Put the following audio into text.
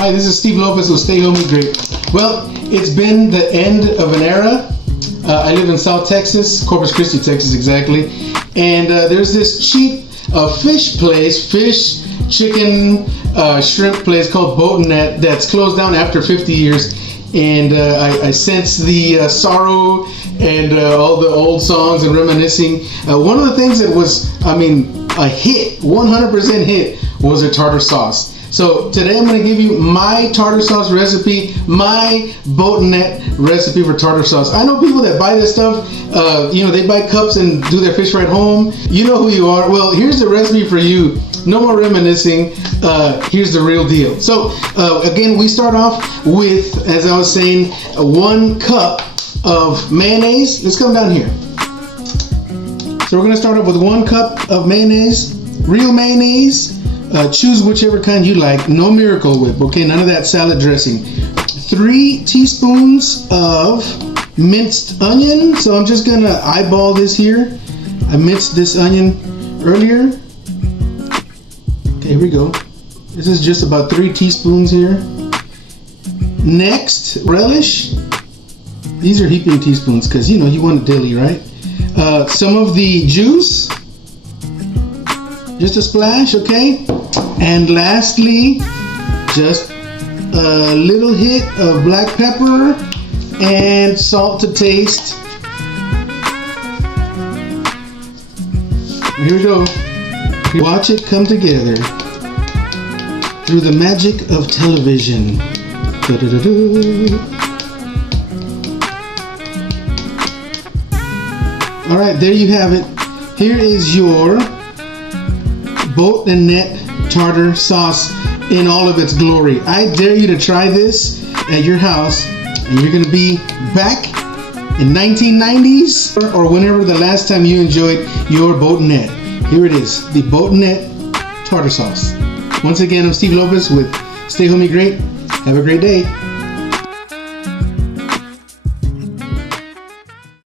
Hi, this is Steve Lopez with Stay Home Eat Great. Well, it's been the end of an era. I live in South Texas, Corpus Christi, Texas exactly. And there's this cheap fish place, fish, chicken, shrimp place called Boat Net that's closed down after 50 years. And I sense the sorrow and all the old songs and reminiscing. One of the things that was, a hit, 100% hit, was a tartar sauce. So today I'm going to give you my tartar sauce recipe, my Boat Net recipe for tartar sauce. I know people that buy this stuff, they buy cups and do their fish fry at home. You know who you are. Well, here's the recipe for you. No more reminiscing. Here's the real deal. So again, we start off with, as I was saying, 1 cup of mayonnaise. Let's come down here. So we're going to start off with 1 cup of mayonnaise, real mayonnaise. Choose whichever kind you like. No Miracle Whip, okay? None of that salad dressing. 3 teaspoons of minced onion. So I'm just gonna eyeball this here. I minced this onion earlier. Okay, here we go. This is just about 3 teaspoons here. Next, relish. These are heaping teaspoons because you want it dilly, right? Some of the juice. Just a splash, okay? And lastly, just a little hit of black pepper and salt to taste. Here we go. Watch it come together through the magic of television. Da-da-da-da. All right, there you have it. Here is your Boat Net tartar sauce in all of its glory. I dare you to try this at your house, and you're going to be back in 1990s or whenever the last time you enjoyed your Boat Net. Here it is, the Boat Net tartar sauce. Once again, I'm Steve Lopez with Stay Home Eat Great. Have a great day.